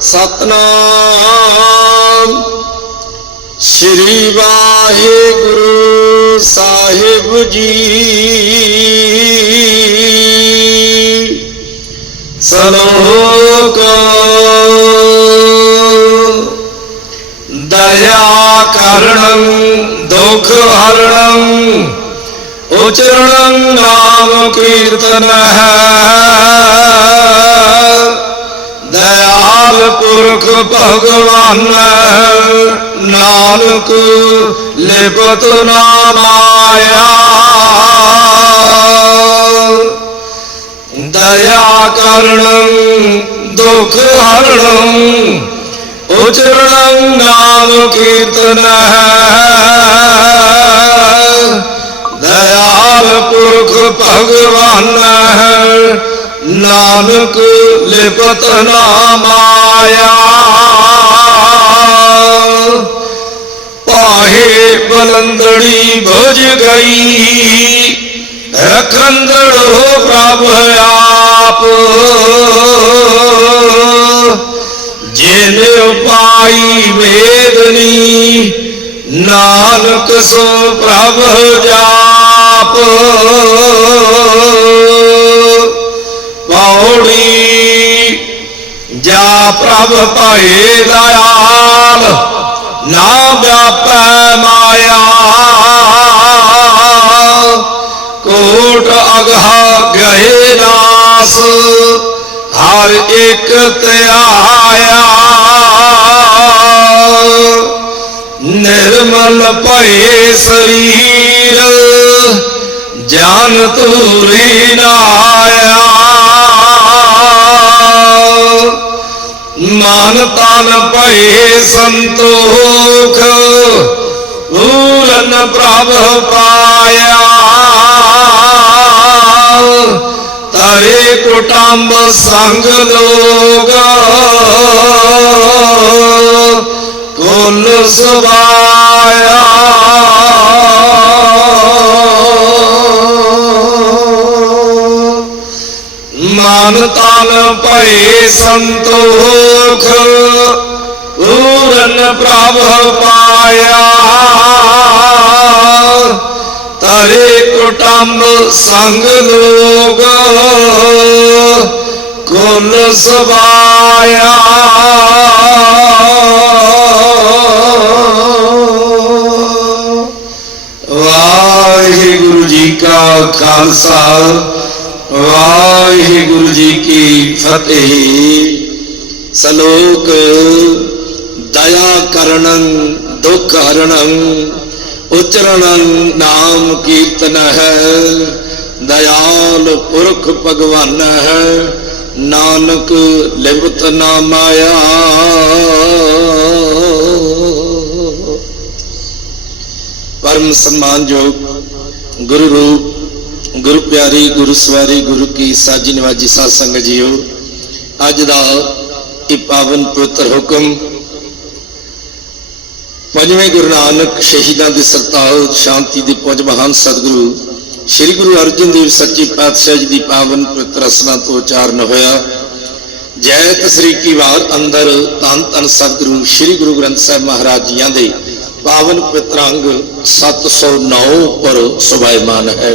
ਸਤਨਾਮ। ਸ੍ਰੀ ਵਾਹਿਗੁਰੂ ਸਾਹਿਬ ਜੀ। ਸਲੋਕ ਦਇਆ ਕਰਣੰ ਦੁਖ ਹਰਣੰ ਉਚਰਣੰ ਨਾਮ ਕੀਰਤਨ ਹੈ। ਪੁਰਖ ਭਗਵਾਨ ਨਾਨਕ ਲਿਪਤ ਨਾਮ ਆਇਆ ਦਇਆ ਕਰਣੰ ਦੁਖ ਹਰਣੰ, ਉਚਰਣੰ ਨਾਮ ਕੀਰਤਨ ਦਇਆਲ ਪੁਰਖ ਭਗਵਾਨ ਨਾਨਕ ਲਿਪਤ ਨਾਮ ਆਇਆ ਪਾਹੇ ਬਲੰਦੜੀ ਭੁਜ ਗਈ ਹੋ ਪ੍ਰਭ ਆਪ। ਜਿਨ ਉਪਾਈ ਵੇਦਨੀ, ਨਾਨਕ ਸੋ ਪ੍ਰਭ ਜਾਪ। ਪ੍ਰਭ ਭਏ ਦਇਆਲ ਨਾ ਵਿਆਪੈ ਮਾਇਆ। ਕੋਟ ਅਗਹ ਗਏ ਨਾਸ, ਹਰ ਇੱਕ ਧਿਆਇਆ ਨਿਰਮਲ ਭਏ ਸਰੀਰ, ਜਾਨ ਤੂਰੀ ਨਾ ਮਨ ਤਨ ਭਏ ਸੰਤੋਖ ਪੂਰਨ ਪ੍ਰਭ ਪਾਇਆ। ਤਰੇ ਕੁਟੰਬ ਸੰਗ ਲੋਗ ਕੁਲ ਸਵਾਇਆ ਭਏ ਸੰਤੋਖ। ਪੂਰਨ ਪ੍ਰਭ ਪਾਇਆ। ਤਰੇ ਕੁਟੰਬ ਸੰਗ ਲੋਗ। ਕੁਲ ਸਵਾਇਆ। ਵਾਹਿਗੁਰੂ ਜੀ ਕਾ ਖਾਲਸਾ। ਵਾਹਿਗੁਰੂ ਜੀ ਕੀ ਫਤਿਹ। ਸਲੋਕ, ਦਇਆ ਕਰਣੰ ਦੁਖ ਹਰਣੰ ਉਚਰਣੰ ਨਾਮ ਕੀਰਤਨ ਹੈ। ਦਇਆਲ ਪੁਰਖ ਭਗਵਾਨ ਹੈ, ਨਾਨਕ ਲਿਵਤ ਨਾ ਮਾਇਆ। ਪਰਮ ਸਨਮਾਨਯੋਗ ਗੁਰੂ ਰੂਪ ਗੁਰੂ ਪਿਆਰੀ, ਗੁਰੂ ਸਵਾਰੀ, ਗੁਰੂ ਕੀ ਸਾਜੀ ਨਿਵਾਜੀ ਸਾਧ ਸੰਗਤ ਜੀਓ, ਅੱਜ ਦਾ ਇਹ ਪਾਵਨ ਪਵਿੱਤਰ ਹੁਕਮ ਪੰਜਵੇਂ ਗੁਰੂ ਨਾਨਕ ਸ਼ਹੀਦਾਂ ਦੇ ਸਰਤਾਜ ਸ਼ਾਂਤੀ ਦੇ ਪੁੰਜ ਮਹਾਨ ਸਤਿਗੁਰੂ, ਸ੍ਰੀ ਗੁਰੂ ਅਰਜਨ ਦੇਵ ਸੱਚੇ ਪਾਤਸ਼ਾਹ ਜੀ ਦੀ ਪਾਵਨ ਪਵਿੱਤਰ ਅਸਨਾ ਤੋਂ ਉਚਾਰਨ ਹੋਇਆ। ਜੈ ਤਸਰੀ ਕੀ ਵਾਰ ਅੰਦਰ ਤਨ ਤਨ ਸਤਿਗੁਰੂ ਸ੍ਰੀ ਗੁਰੂ ਗ੍ਰੰਥ ਸਾਹਿਬ ਮਹਾਰਾਜ ਜੀਆਂ ਦੇ ਪਾਵਨ ਪਵਿੱਤਰ ਅੰਗ 709 ਪਰ ਸੁਭਾਇਮਾਨ ਹੈ।